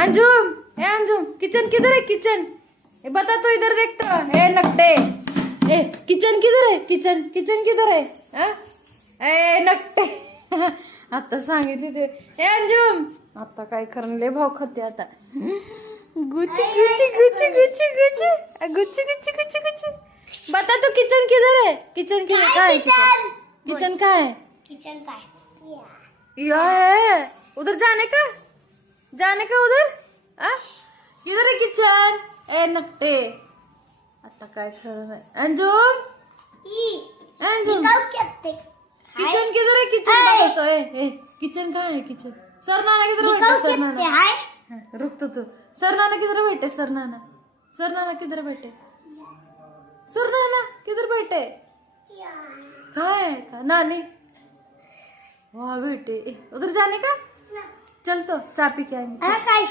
अंजुम, ए Anjum, kitchen किधर है kitchen? ए बता तो इधर देख तो। ए नकटे, ए किचन किधर है? किचन किचन किधर है? हाँ? ए नकटे आता सांगितले ते. ए अंजुम, आता काय करणार भाव खाते आता. Gucci Gucci Gucci Gucci Gucci Gucci Gucci Gucci Gucci. बता तो किचन किधर है? किचन किधर का है? किचन का है? किचन का है? या है उधर जाने का? जाने का उधर? आ? किधर है किचन? ए नकटे आता काय खरं नाही. अंजुम, अंजुम, किचन किधर है? किचन बता तो. ए किचन कहाँ है? किचन सर नाना किधर बैठे? सर नाना हाँ, रुक तो तू. सर नाना किधर बैठे? सर नाना किधर बैठे? सर नाना किधर बैठे? कहाँ है का नानी? वाह बेटे उधर जाने का. चल तो चाय पी के आएंगे. काय